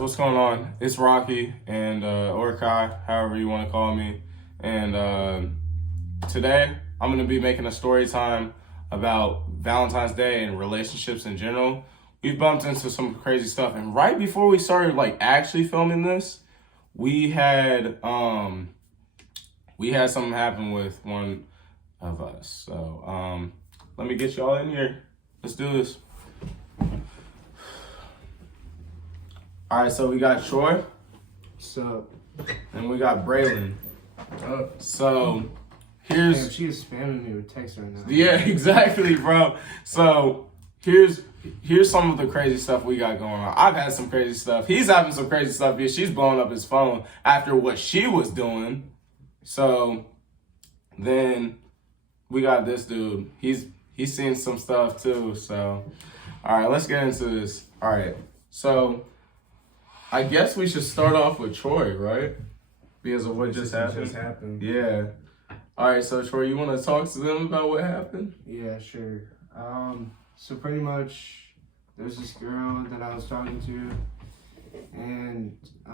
What's going on? It's Rocky and or Kai, however you want to call me. And today I'm going to be making a story time about Valentine's Day and relationships in general. We've bumped into some crazy stuff, and right before we started actually filming this, we had something happen with one of us. So let me get y'all in here. Let's do this. All right, so we got Troy. What's up? And we got Braylon. So Damn, here's she is spamming me with text right now. yeah, exactly, bro. So here's some of the crazy stuff we got going on. I've had some crazy stuff. He's having some crazy stuff because she's blowing up his phone after what she was doing. So then we got this dude. He's seen some stuff too. So all right, let's get into this. All right, so I guess we should start off with Troy, right? Because of what just happened. Yeah. All right, so Troy, you want to talk to them about what happened? Yeah, sure. So pretty much, there's this girl that I was talking to, and I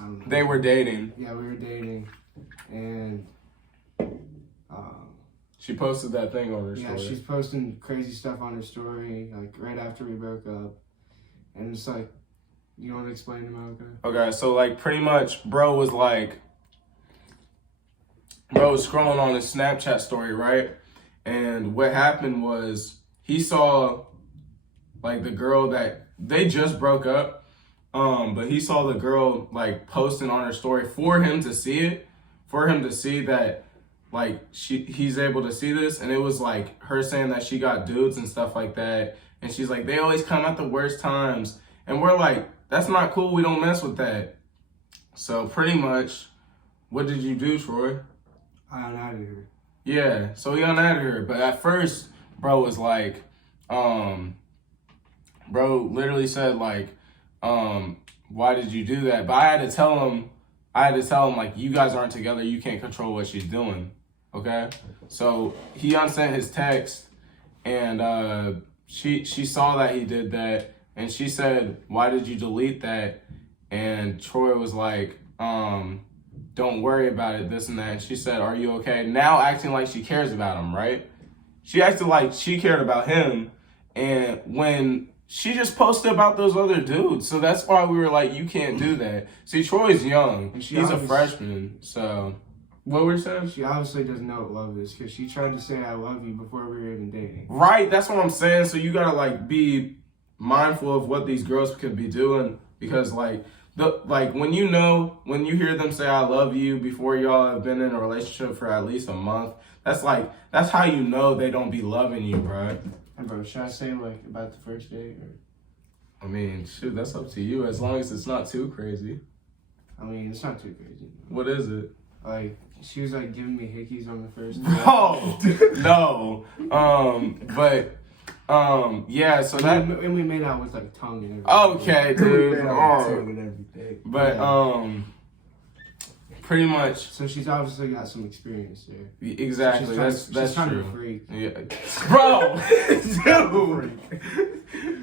don't know. They were dating. Yeah, we were dating, and She posted that thing on her yeah, story. she's posting crazy stuff on her story, like right after we broke up, and it's like, you want to explain to me, okay? Okay, so pretty much, bro was scrolling on his Snapchat story, right? And what happened was he saw the girl that they just broke up, but he saw the girl posting on her story for him to see it, for him to see that he's able to see this, and it was her saying that she got dudes and stuff like that, and she's like, they always come at the worst times, and we're like, that's not cool, we don't mess with that. So pretty much, what did you do, Troy? I unadded her. Yeah, so he unadded her, but at first, bro was bro literally said why did you do that? But I had to tell him you guys aren't together, you can't control what she's doing, okay? So he unsent his text, and she saw that he did that, and she said, why did you delete that? And Troy was don't worry about it, this and that. And she said, are you okay? Now acting like she cares about him, right? She acted like she cared about him, and when she just posted about those other dudes. So that's why we were like, you can't do that. See, Troy's young. He's a freshman, so... What were you saying? She obviously doesn't know what love is, because she tried to say I love you before we were even dating. Right, that's what I'm saying. So you gotta be mindful of what these girls could be doing, because when you hear them say I love you before y'all have been in a relationship for at least a month, that's how you know they don't be loving you, bro. And bro, should I say about the first date, or? I mean, shoot, that's up to you, as long as it's not too crazy. I mean, it's not too crazy. What is it? She was giving me hickeys on the first date. No. Yeah, so that... And we made out with tongue and everything. Okay, dude. We made out with tongue and everything. But, pretty much... So she's obviously got some experience there. Exactly, that's true. Kind of a freak. Yeah. Bro! Dude!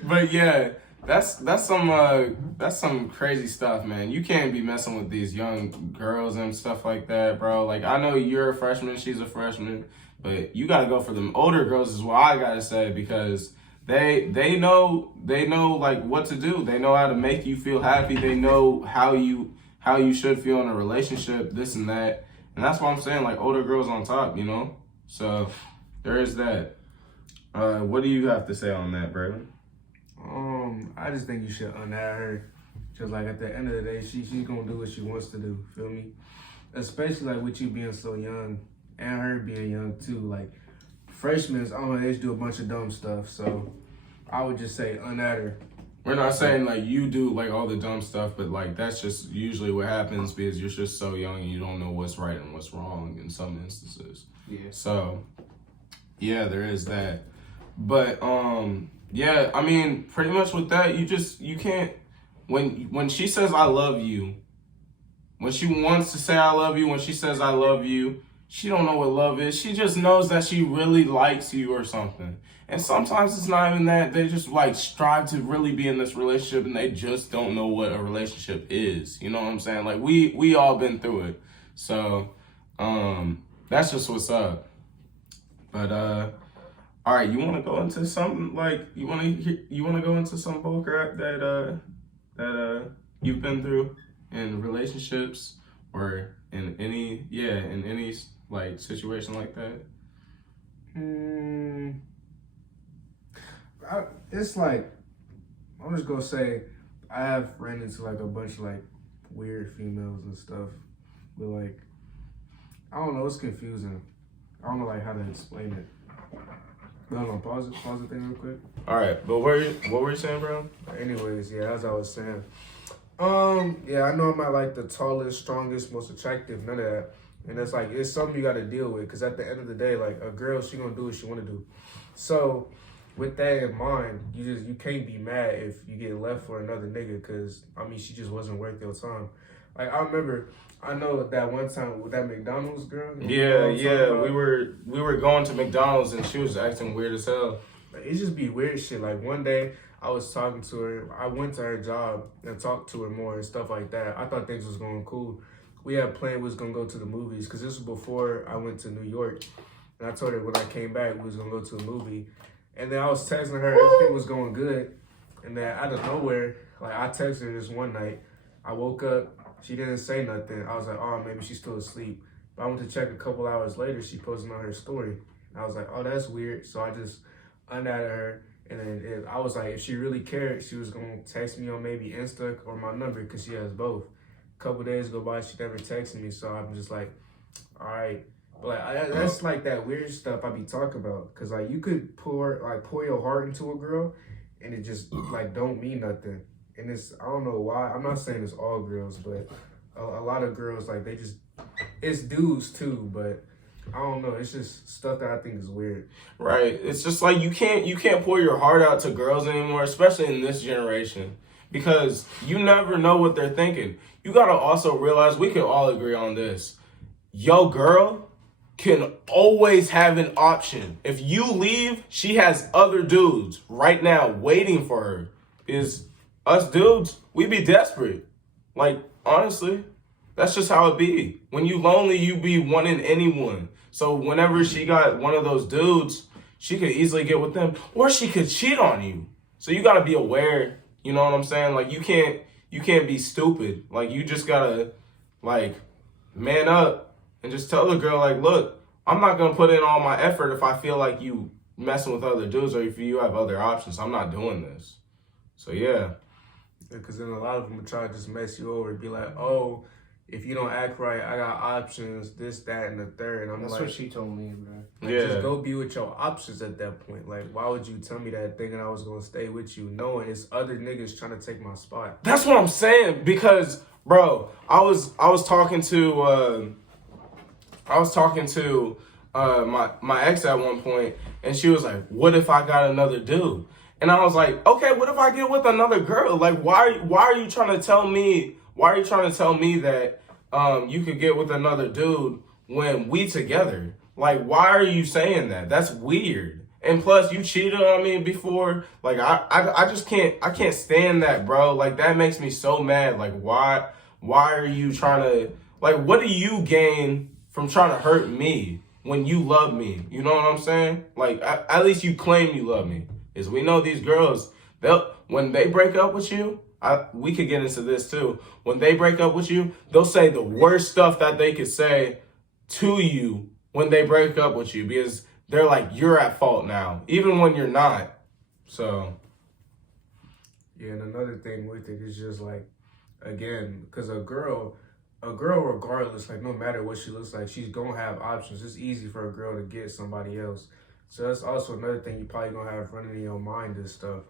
But yeah, that's some crazy stuff, man. You can't be messing with these young girls and stuff like that, bro. I know you're a freshman, she's a freshman, but you gotta go for them older girls is what I gotta say, because they know what to do. They know how to make you feel happy. They know how you should feel in a relationship, this and that. And that's why I'm saying older girls on top, you know? So there is that. What do you have to say on that, Braylon? I just think you should unadd her. Because at the end of the day, she's gonna do what she wants to do, feel me? Especially with you being so young and her being young too. Freshmen on age do a bunch of dumb stuff, so I would just say unadd her. We're not saying you do all the dumb stuff, but that's just usually what happens, because you're just so young and you don't know what's right and what's wrong in some instances. Yeah. So yeah, there is that. But yeah, I mean, pretty much with that, you can't, when she says I love you, when she wants to say I love you, when she says I love you, she don't know what love is. She just knows that she really likes you or something. And sometimes it's not even that. They just like strive to really be in this relationship and they just don't know what a relationship is. You know what I'm saying? Like we all been through it. So that's just what's up. But all right, you want to go into something like you want to go into some bull crap that you've been through in relationships or in any like situation like that? It's like, I'm just gonna say, I have ran into like a bunch of like weird females and stuff, but like, I don't know, it's confusing. I don't know like how to explain it. No, pause the thing real quick. All right, but what were you saying, bro? Anyways, yeah, as I was saying, yeah, I know I'm not like the tallest, strongest, most attractive, none of that, and it's like it's something you got to deal with, because at the end of the day, like a girl, she gonna do what she want to do. So with that in mind, you can't be mad if you get left for another nigga, because I mean she just wasn't worth your time. Like I know that one time with that McDonald's girl. Yeah, we were going to McDonald's and she was acting weird as hell. Like, it just be weird shit. Like one day I was talking to her. I went to her job and talked to her more and stuff like that. I thought things was going cool. We had planned we was gonna go to the movies, because this was before I went to New York. And I told her when I came back we was gonna go to a movie. And then I was texting her, everything was going good. And then out of nowhere, like I texted her this one night. I woke up, she didn't say nothing. I was like, oh, maybe she's still asleep. But I went to check a couple hours later, she posted on her story. And I was like, oh, that's weird. So I just unadded her. And then I was like, if she really cared, she was going to text me on maybe Insta or my number, because she has both. A couple days go by, she never texted me. So I'm just like, all right. But like that's like that weird stuff I be talking about, cause like you could pour your heart into a girl, and it just like don't mean nothing. And it's, I don't know why. I'm not saying it's all girls, but a lot of girls, like it's dudes too, but I don't know. It's just stuff that I think is weird. Right. It's just like you can't pour your heart out to girls anymore, especially in this generation, because you never know what they're thinking. You gotta also realize, we can all agree on this. Yo, girl can always have an option. If you leave, she has other dudes right now waiting for her. Is us dudes, we be desperate. Like, honestly, that's just how it be. When you lonely, you be wanting anyone. So whenever she got one of those dudes, she could easily get with them, or she could cheat on you. So you gotta be aware, you know what I'm saying? Like you can't be stupid. Like you just gotta like man up and just tell the girl, like, look, I'm not gonna put in all my effort if I feel like you messing with other dudes or if you have other options. I'm not doing this. So yeah. Because then a lot of them will try to just mess you over and be like, oh, if you don't act right, I got options, this, that, and the third. And I'm That's like, what she told me, bro. like, Yeah. just go be with your options at that point. Like, why would you tell me that thinking I was gonna stay with you, knowing it's other niggas trying to take my spot? That's what I'm saying, because bro, I was talking to my ex at one point, and she was like, what if I got another dude? And I was like, okay, what if I get with another girl? Like, why are you trying to tell me that you could get with another dude when we together? Like, why are you saying that? That's weird. And plus, you cheated on me before. Like, I just can't stand that, bro. Like, that makes me so mad. Like, why are you trying to, like, what do you gain from trying to hurt me when you love me? You know what I'm saying? Like, at least you claim you love me. Is we know these girls, when they break up with you, we could get into this too. When they break up with you, they'll say the worst stuff that they could say to you when they break up with you, because they're like, you're at fault now, even when you're not. So. Yeah, and another thing with it is just like, again, because a girl regardless, like no matter what she looks like, she's gonna have options. It's easy for a girl to get somebody else. So that's also another thing you probably gonna have running in your mind and stuff.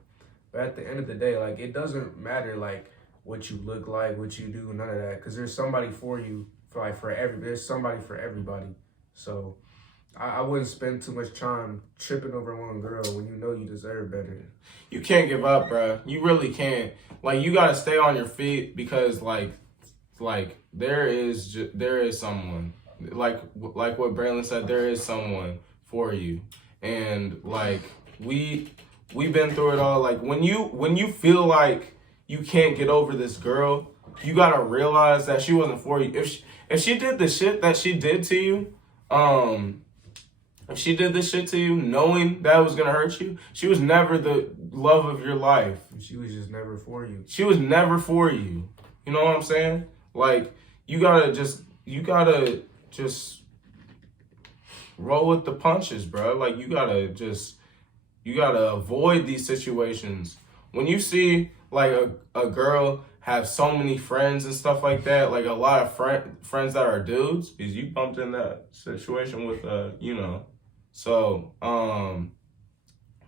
But at the end of the day, like it doesn't matter like what you look like, what you do, none of that. Because there's somebody for you, there's somebody for everybody. So I wouldn't spend too much time tripping over one girl when you know you deserve better. You can't give up, bro. You really can't. Like, you gotta stay on your feet, because like there is someone. like what Braylon said, there is someone for you, and like we've been through it all. Like when you feel like you can't get over this girl, you gotta realize that she wasn't for you. If she did the shit that she did to you, if she did this shit to you knowing that it was gonna hurt you, she was never the love of your life. She was just never for you. She was never for you. You know what I'm saying? Like you gotta just roll with the punches, bro. Like you gotta avoid these situations. When you see like a girl have so many friends and stuff like that, like a lot of friends that are dudes, because you bumped in that situation with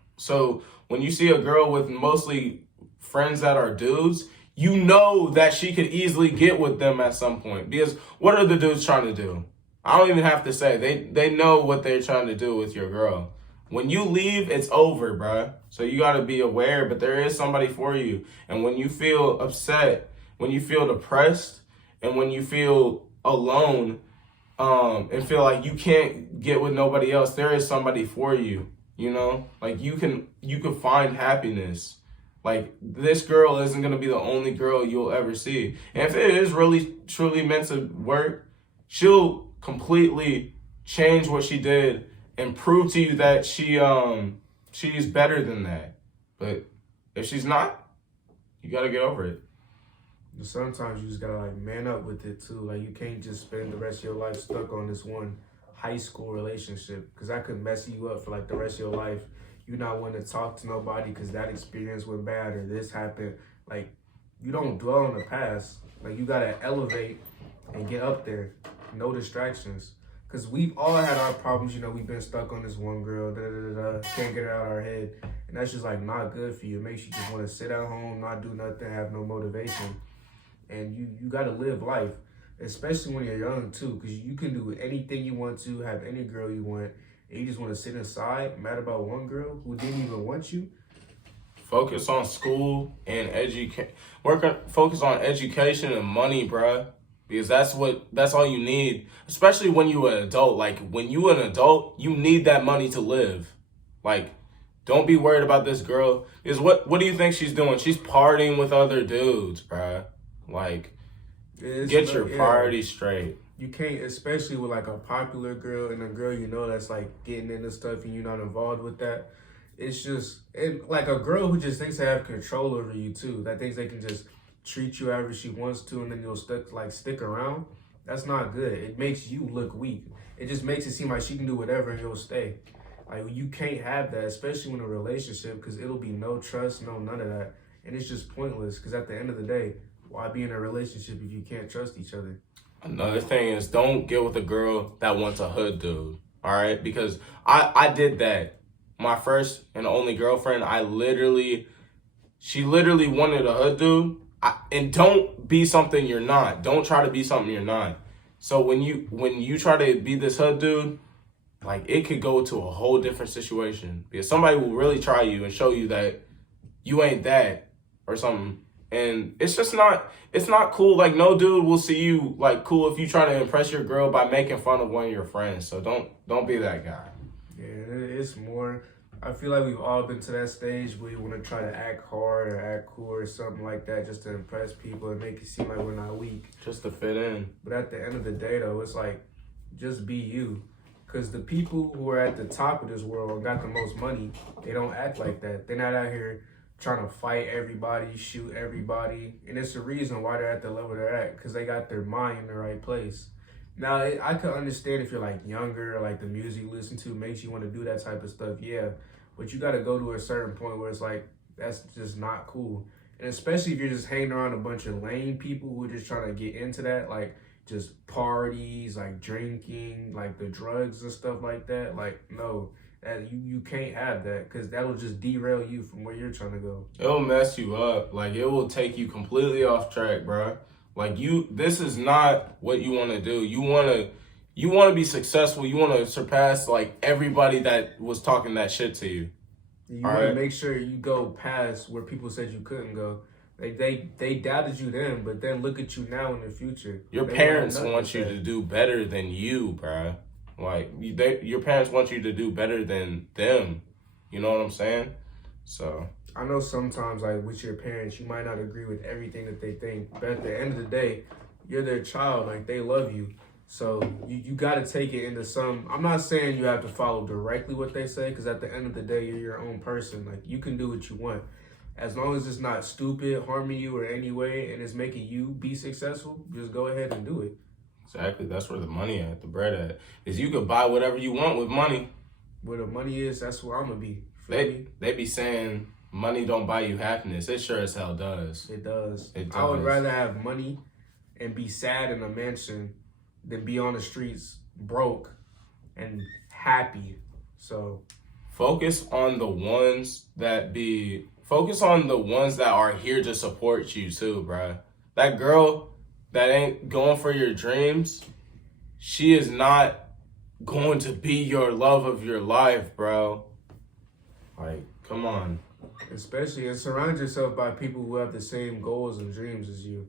So when you see a girl with mostly friends that are dudes, you know that she could easily get with them at some point. Because what are the dudes trying to do? I don't even have to say. They know what they're trying to do with your girl. When you leave, it's over, bruh. So you got to be aware, but there is somebody for you. And when you feel upset, when you feel depressed, and when you feel alone, and feel like you can't get with nobody else, there is somebody for you, you know? Like you can find happiness. Like this girl isn't going to be the only girl you'll ever see. And if it is really truly meant to work, she'll completely change what she did and prove to you that she's better than that. But if she's not, you got to get over it. Sometimes you just gotta like man up with it too. Like you can't just spend the rest of your life stuck on this one high school relationship, because that could mess you up for like the rest of your life. You not wanting to talk to nobody because that experience went bad or this happened. Like you don't dwell on the past. Like you gotta elevate and get up there. No distractions. Because we've all had our problems. You know, we've been stuck on this one girl. Can't get her out of our head. And that's just like not good for you. It makes you just want to sit at home, not do nothing, have no motivation. And you got to live life, especially when you're young too, because you can do anything you want to, have any girl you want, and you just want to sit inside, mad about one girl who didn't even want you. Focus on school and focus on education and money, bruh. Because that's all you need, especially when you're an adult. Like when you're an adult, you need that money to live. Like, don't be worried about this girl. Because what do you think she's doing? She's partying with other dudes, bruh. Like, get your priorities straight. You can't, especially with like a popular girl and a girl you know that's like getting into stuff and you're not involved with that. It's just like a girl who just thinks they have control over you too. That thinks they can just treat you however she wants to and then you'll stick around. That's not good. It makes you look weak. It just makes it seem like she can do whatever and you'll stay. Like you can't have that, especially in a relationship, because it'll be no trust, no none of that. And it's just pointless, because at the end of the day, why be in a relationship if you can't trust each other? Another thing is, don't get with a girl that wants a hood dude, all right? Because I did that. My first and only girlfriend, she literally wanted a hood dude. And don't be something you're not. Don't try to be something you're not. So when you try to be this hood dude, like it could go to a whole different situation. Because somebody will really try you and show you that you ain't that or something. And it's not cool. Like no dude will see you like cool if you try to impress your girl by making fun of one of your friends. So don't be that guy. Yeah, it's more. I feel like we've all been to that stage where you want to try to act hard or act cool or something like that just to impress people and make it seem like we're not weak. Just to fit in. But at the end of the day, though, it's like, just be you. Because the people who are at the top of this world and got the most money, they don't act like that. They're not out here trying to fight everybody, shoot everybody. And it's the reason why they're at the level they're at, because they got their mind in the right place. Now, I could understand if you're like younger, or like the music you listen to makes you want to do that type of stuff, yeah. But you got to go to a certain point where it's like, that's just not cool. And especially if you're just hanging around a bunch of lame people who are just trying to get into that, like just parties, like drinking, like the drugs and stuff like that. Like, no, that you can't have that, because that'll just derail you from where you're trying to go. It'll mess you up. Like, it will take you completely off track, bro. Like, this is not what you want to do. You want to be successful. You want to surpass, like, everybody that was talking that shit to you. You want to make sure you go past where people said you couldn't go. Like they doubted you then, but then look at you now in the future. Your They parents won't have want nothing you to say. to do better than you, bruh. Like, your parents want you to do better than them. You know what I'm saying? So, I know sometimes, like, with your parents, you might not agree with everything that they think, but at the end of the day, you're their child. Like, they love you. So, you got to take it into some. I'm not saying you have to follow directly what they say, because at the end of the day, you're your own person. Like, you can do what you want. As long as it's not stupid, harming you in any way, and it's making you be successful, just go ahead and do it. exactly. That's where the money at, the bread at. Is you could buy whatever you want with money. Where the money is, that's where I'm going to be. Feel me? They be saying money don't buy you happiness. It sure as hell does. It does. It I would does. rather have money and be sad in a mansion than be on the streets broke and happy. So Focus on the ones that are here to support you too, bruh. That girl that ain't going for your dreams, she is not going to be your love of your life, bro. Like, come on. especially and surround yourself by people who have the same goals and dreams as you.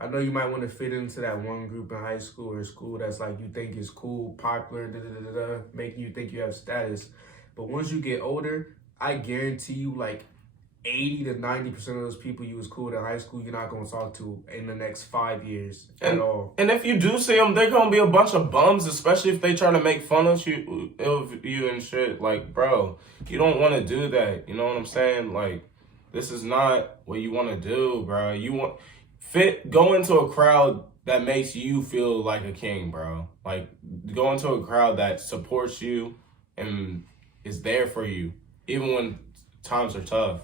I know you might want to fit into that one group in high school or school that's like you think is cool, popular, making you think you have status. But once you get older, I guarantee you like 80 to 90% of those people you was cool in high school, you're not going to talk to in the next 5 years at all. And if you do see them, they're gonna be a bunch of bums, especially if they try to make fun of you and shit. Like, bro, you don't want to do that. You know what I'm saying? Like, this is not what you want to do, bro. You go into a crowd that makes you feel like a king, bro. Like, go into a crowd that supports you and is there for you, even when times are tough.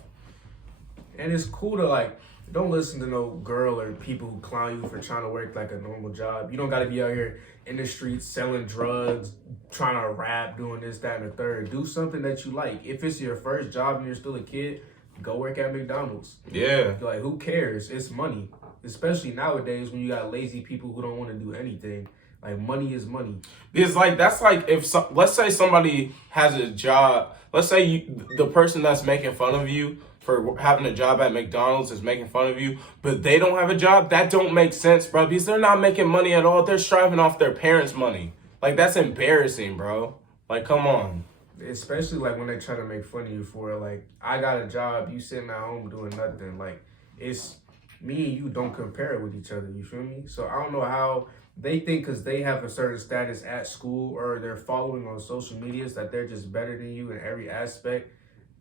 And it's cool to like, don't listen to no girl or people who clown you for trying to work like a normal job. You don't got to be out here in the streets selling drugs, trying to rap, doing this, that, and the third. Do something that you like. If it's your first job and you're still a kid, go work at McDonald's. Yeah. Like, who cares? It's money. Especially nowadays when you got lazy people who don't want to do anything. Like, money is money. It's like, that's like if let's say somebody has a job. Let's say the person that's making fun of you for having a job at McDonald's is making fun of you, but they don't have a job. That don't make sense, bro, because they're not making money at all. They're striving off their parents' money. Like, that's embarrassing, bro. Like, come on. Especially like when they try to make fun of you for it. Like, I got a job, you sitting at home doing nothing. Like, it's me and you don't compare with each other. You feel me? So I don't know how they think because they have a certain status at school or they're following on social medias that they're just better than you in every aspect.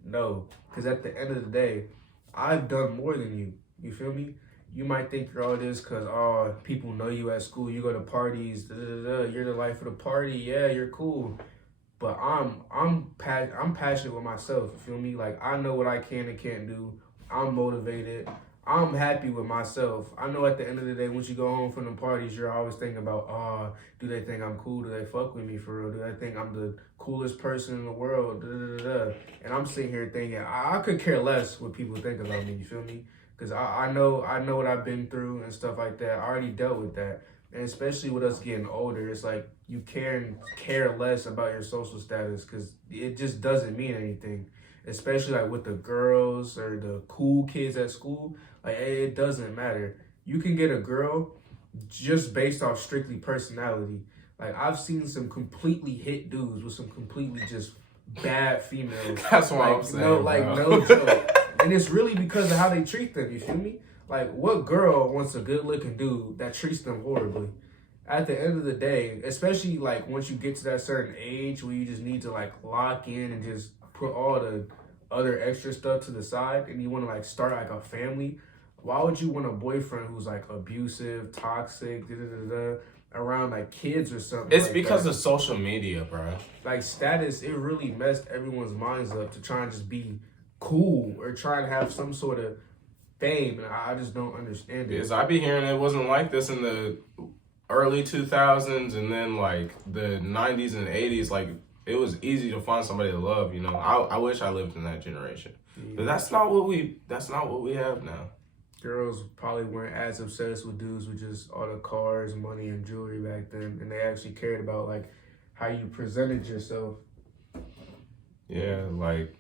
No, because at the end of the day, I've done more than you. You feel me? You might think you're all this because people know you at school. You go to parties. You're the life of the party. Yeah, you're cool. But I'm passionate with myself. You feel me? Like, I know what I can and can't do. I'm motivated. I'm happy with myself. I know at the end of the day, once you go home from the parties, you're always thinking about, do they think I'm cool? Do they fuck with me for real? Do they think I'm the coolest person in the world? And I'm sitting here thinking, I could care less what people think about me. You feel me? Because I know what I've been through and stuff like that. I already dealt with that. And especially with us getting older, it's like you care less about your social status because it just doesn't mean anything. Especially like with the girls or the cool kids at school. Like, it doesn't matter. You can get a girl just based off strictly personality. Like, I've seen some completely hit dudes with some completely just bad females. That's what like, I'm saying, no joke. And it's really because of how they treat them, you feel me? Like, what girl wants a good-looking dude that treats them horribly? At the end of the day, especially, like, once you get to that certain age where you just need to, like, lock in and just put all the other extra stuff to the side and you want to, like, start, like, a family, why would you want a boyfriend who's, like, abusive, toxic, around, like, kids or something? It's like because that? of social media, bro. Like, status, it really messed everyone's minds up to try and just be cool or try and have some sort of fame, and I just don't understand it. Because I be hearing it wasn't like this in the early 2000s and then, like, the 90s and 80s. Like, it was easy to find somebody to love, you know. I wish I lived in that generation. Yeah. But that's not what we have now. Girls probably weren't as obsessed with dudes with just all the cars, money, and jewelry back then, and they actually cared about, like, how you presented yourself. Yeah, like,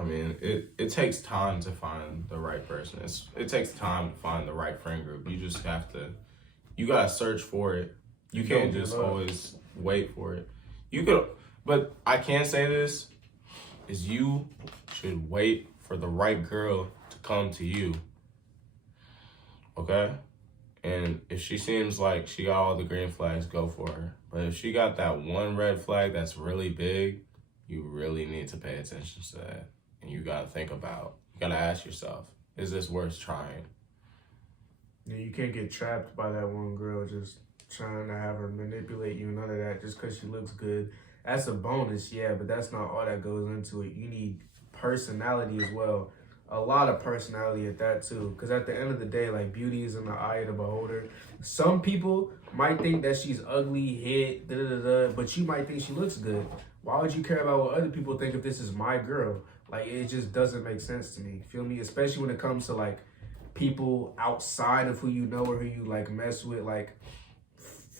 I mean, it takes time to find the right person. It takes time to find the right friend group. You just have to, you gotta search for it. You can't just always wait for it. You could, but I can say this, is you should wait for the right girl to come to you. Okay? And if she seems like she got all the green flags, go for her. But if she got that one red flag that's really big, you really need to pay attention to that. And you gotta think about, you gotta ask yourself, is this worth trying? Yeah, you can't get trapped by that one girl just trying to have her manipulate you, none of that, just because she looks good. That's a bonus, yeah, but that's not all that goes into it. You need personality as well. A lot of personality at that too. Because at the end of the day, like, beauty is in the eye of the beholder. Some people might think that she's ugly, hit, but you might think she looks good. Why would you care about what other people think if this is my girl? Like, it just doesn't make sense to me. Feel me? Especially when it comes to, like, people outside of who you know or who you, like, mess with, like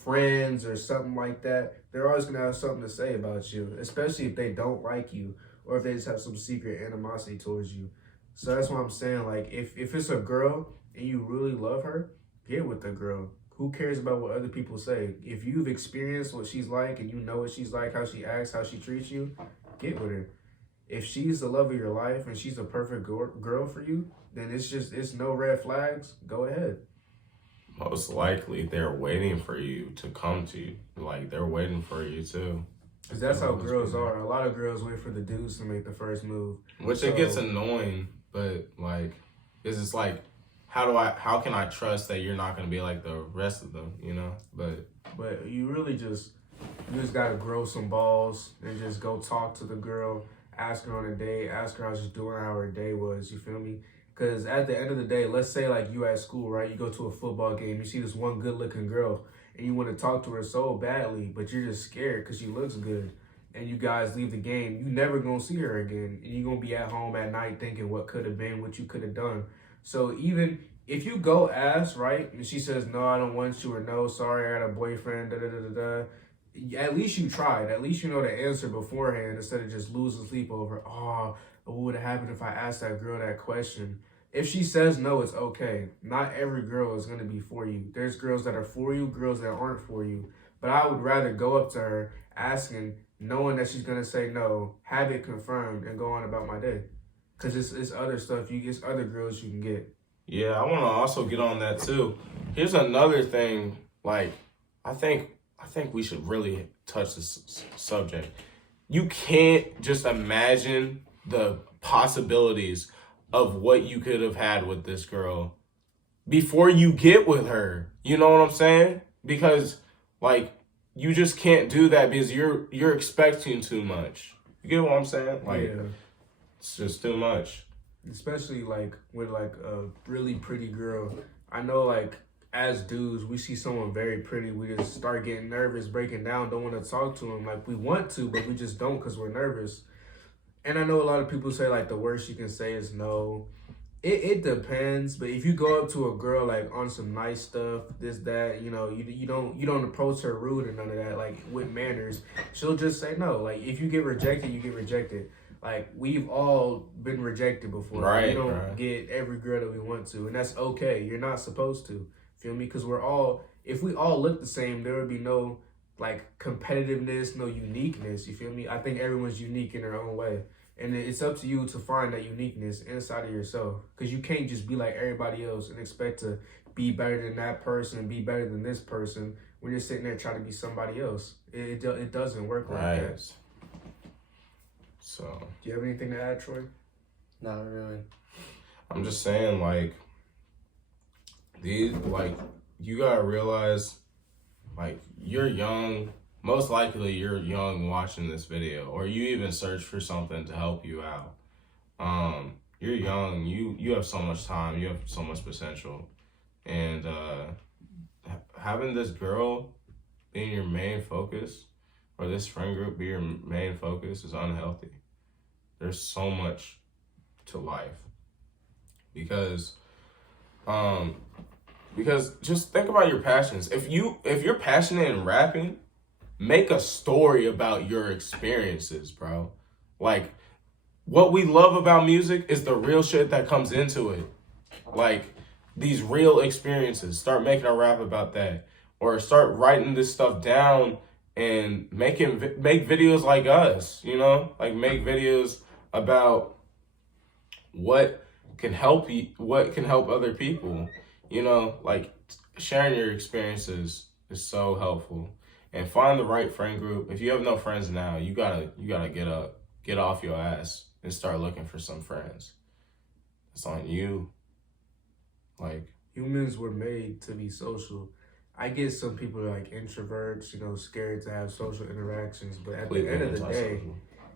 friends or something like that. They're always going to have something to say about you, especially if they don't like you or if they just have some secret animosity towards you. So that's what I'm saying. Like, if it's a girl and you really love her, get with the girl. Who cares about what other people say? If you've experienced what she's like and you know what she's like, how she acts, how she treats you, get with her. If she's the love of your life and she's the perfect girl for you, then it's no red flags. Go ahead. Most likely they're waiting for you to come to you. Like, they're waiting for you too. Because that's how girls are. A lot of girls wait for the dudes to make the first move. Which it gets annoying, but like, it's just like, how can I trust that you're not gonna be like the rest of them, you know? But you really just gotta grow some balls and just go talk to the girl, ask her on a date, ask her how she's doing, how her day was, you feel me? Because at the end of the day, let's say like you at school, right? You go to a football game, you see this one good looking girl and you want to talk to her so badly, but you're just scared because she looks good. And you guys leave the game, you never gonna see her again. And you're gonna be at home at night thinking what could have been, what you could have done. So even if you go ask, right, and she says, no, I don't want you, or no, sorry, I got a boyfriend, at least you tried. At least you know the answer beforehand instead of just losing sleep over, oh, what would have happened if I asked that girl that question? If she says no, it's okay. Not every girl is going to be for you. There's girls that are for you, girls that aren't for you. But I would rather go up to her asking, knowing that she's going to say no, have it confirmed, and go on about my day. Because it's other stuff. It's other girls you can get. yeah, I want to also get on that too. Here's another thing. Like, I think we should really touch this subject. You can't just imagine the possibilities of what you could have had with this girl before you get with her. You know what I'm saying? Because, like, you just can't do that because you're expecting too much. You get what I'm saying? Like, yeah. It's just too much. Especially, like, with, like, a really pretty girl. I know, like, as dudes, we see someone very pretty, we just start getting nervous, breaking down, don't want to talk to them. Like, we want to, but we just don't because we're nervous. And I know a lot of people say, like, the worst you can say is no. It depends, but if you go up to a girl, like, on some nice stuff, this, that, you know, you don't approach her rude or none of that, like, with manners, she'll just say no. Like, if you get rejected, you get rejected. Like, we've all been rejected before. Right, we don't get every girl that we want to, and that's okay. You're not supposed to. Feel me? Because if we all look the same, there would be no, like, competitiveness, no uniqueness. You feel me? I think everyone's unique in their own way. And it's up to you to find that uniqueness inside of yourself. Because you can't just be like everybody else and expect to be better than that person and be better than this person when you're sitting there trying to be somebody else. It doesn't work like that. So, do you have anything to add, Troy? Not really. I'm just saying, like, you gotta realize, like, you're young. Most likely you're young watching this video, or you even search for something to help you out. You're young, you have so much time, you have so much potential. And having this girl being your main focus, or this friend group be your main focus, is unhealthy. There's so much to life. Because just think about your passions. If you're passionate in rapping, make a story about your experiences, bro. Like, what we love about music is the real shit that comes into it. Like these real experiences. Start making a rap about that, or start writing this stuff down and make videos like us. You know, like make videos about what can help you, what can help other people. You know, like sharing your experiences is so helpful. And find the right friend group. If you have no friends now, you gotta get off your ass and start looking for some friends. It's on you. Like, Humans were made to be social. I get some people are like introverts, you know, scared to have social interactions, but at the end of the day,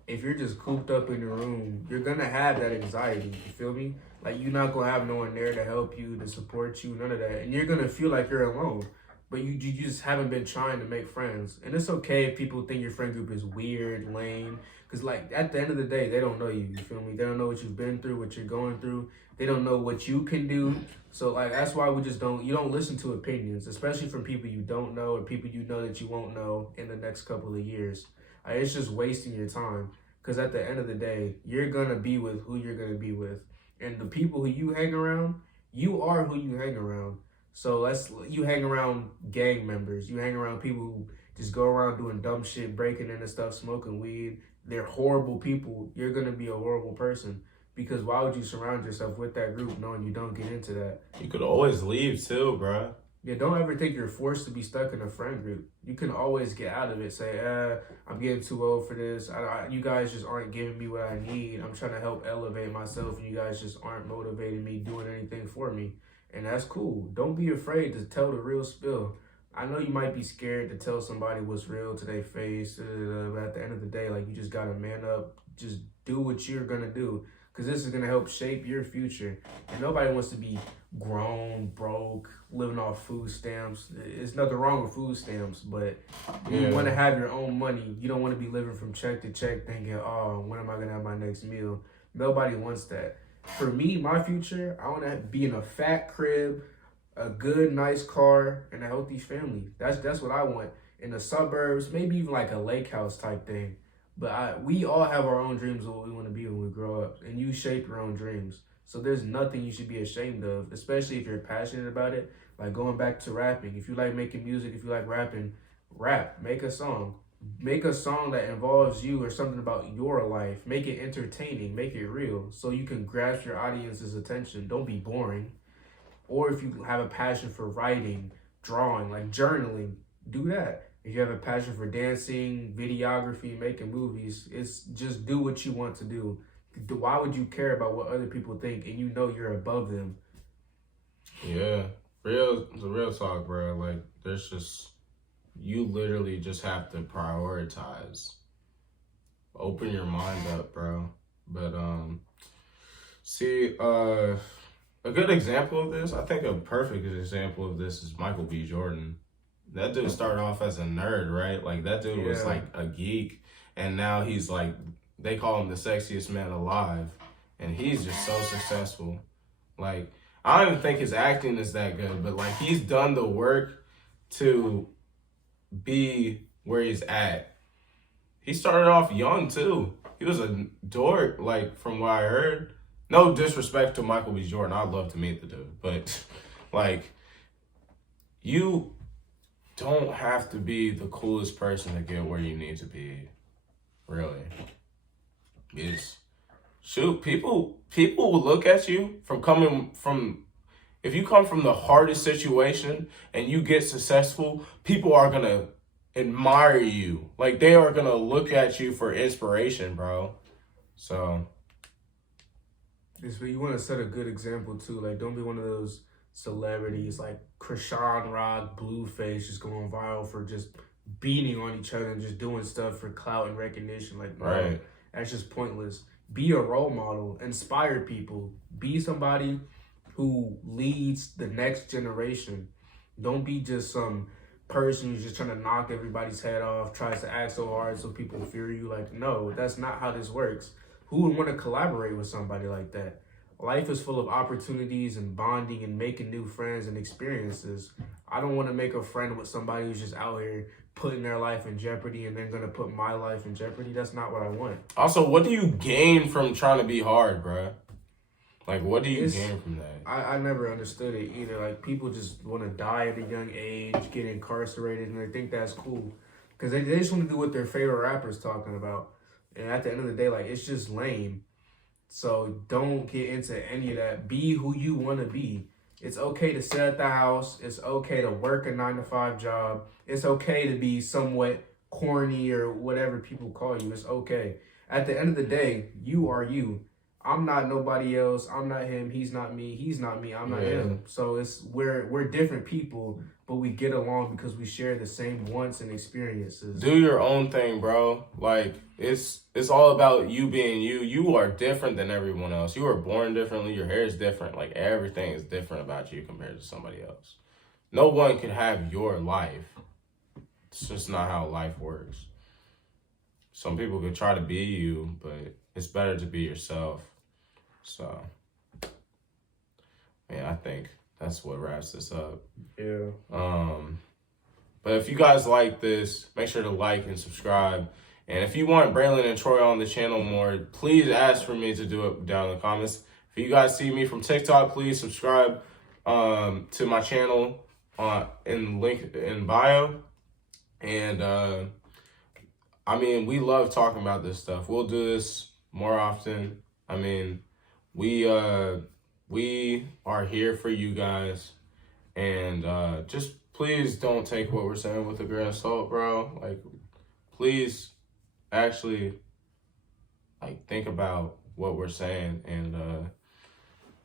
if you're just cooped up in your room, you're gonna have that anxiety. You feel me? Like you're not gonna have no one there to help you, to support you, none of that, and you're gonna feel like you're alone. But you just haven't been trying to make friends, and it's okay if people think your friend group is weird, lame, because like at the end of the day, they don't know you. You feel me? They don't know what you've been through, what you're going through. They don't know what you can do. So like that's why you don't listen to opinions, especially from people you don't know or people you know that you won't know in the next couple of years. It's just wasting your time. Because at the end of the day, you're going to be with who you're going to be with. And the people who you hang around, you are who you hang around. So you hang around gang members. You hang around people who just go around doing dumb shit, breaking into stuff, smoking weed. They're horrible people. You're going to be a horrible person. Because why would you surround yourself with that group knowing you don't get into that? You could always leave too, bro. Yeah, don't ever think you're forced to be stuck in a friend group. You can always get out of it. Say, I'm getting too old for this. You guys just aren't giving me what I need. I'm trying to help elevate myself, and you guys just aren't motivating me, doing anything for me. And that's cool. Don't be afraid to tell the real spill. I know you might be scared to tell somebody what's real to their face, but at the end of the day, like you just gotta man up. Just do what you're gonna do. Because this is going to help shape your future. And nobody wants to be grown, broke, living off food stamps. There's nothing wrong with food stamps, but you want to have your own money. You don't want to be living from check to check thinking, oh, when am I going to have my next meal? Nobody wants that. For me, my future, I want to be in a fat crib, a good, nice car, and a healthy family. That's what I want. In the suburbs, maybe even like a lake house type thing. But we all have our own dreams of what we want to be when we grow up. And you shape your own dreams. So there's nothing you should be ashamed of, especially if you're passionate about it. Like going back to rapping. If you like making music, if you like rapping, rap. Make a song. Make a song that involves you or something about your life. Make it entertaining. Make it real. So you can grasp your audience's attention. Don't be boring. Or if you have a passion for writing, drawing, like journaling, do that. If you have a passion for dancing, videography, making movies, it's just do what you want to do. Why would you care about what other people think and you know you're above them? Yeah. The real talk, bro. Like, there's just, you literally just have to prioritize. Open your mind up, bro. But, a good example of this, I think a perfect example of this is Michael B. Jordan. That dude started off as a nerd, right? Like, that dude was like a geek, and now he's like, they call him the sexiest man alive, and he's just so successful. Like, I don't even think his acting is that good, but like, he's done the work to be where he's at. He started off young too. He was a dork, like, from what I heard. No disrespect to Michael B. Jordan. I'd love to meet the dude, but like, you don't have to be the coolest person to get where you need to be. Really. People will look at you if you come from the hardest situation and you get successful, people are gonna admire you. Like, they are gonna look at you for inspiration, bro. So you want to set a good example too. Like, don't be one of those celebrities like Krishan Rock, Blueface, just going viral for just beating on each other and just doing stuff for clout and recognition. Like, no, right. That's just pointless. Be a role model. Inspire people. Be somebody who leads the next generation. Don't be just some person who's just trying to knock everybody's head off, tries to act so hard so people fear you. Like, no, that's not how this works. Who would want to collaborate with somebody like that? Life is full of opportunities and bonding and making new friends and experiences. I don't want to make a friend with somebody who's just out here putting their life in jeopardy and then gonna put my life in jeopardy. That's not what I want. Also, what do you gain from trying to be hard, bruh? Like, what do you gain from that? I never understood it either. Like, people just want to die at a young age, get incarcerated, and they think that's cool. Because they just want to do what their favorite rapper's talking about. And at the end of the day, like, it's just lame. So don't get into any of that. Be who you want to be. It's okay to sit at the house. It's okay to work a 9-to-5 job. It's okay to be somewhat corny or whatever people call you. It's okay. At the end of the day, you are you. I'm not nobody else. I'm not him. He's not me. He's not me. I'm not him. So we're different people, but we get along because we share the same wants and experiences. Do your own thing, bro. Like, it's all about you being you. You are different than everyone else. You were born differently. Your hair is different. Like, everything is different about you compared to somebody else. No one can have your life. It's just not how life works. Some people could try to be you, but it's better to be yourself. So, man, I think that's what wraps this up. Yeah. But if you guys like this, make sure to like and subscribe. And if you want Braylon and Troy on the channel more, please ask for me to do it down in the comments. If you guys see me from TikTok, please subscribe to my channel in link in bio. And I mean, we love talking about this stuff. We'll do this more often. I mean, we are here for you guys, and just please don't take what we're saying with a grain of salt, bro. Like, please actually think about what we're saying and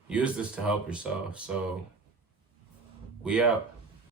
use this to help yourself. So we out.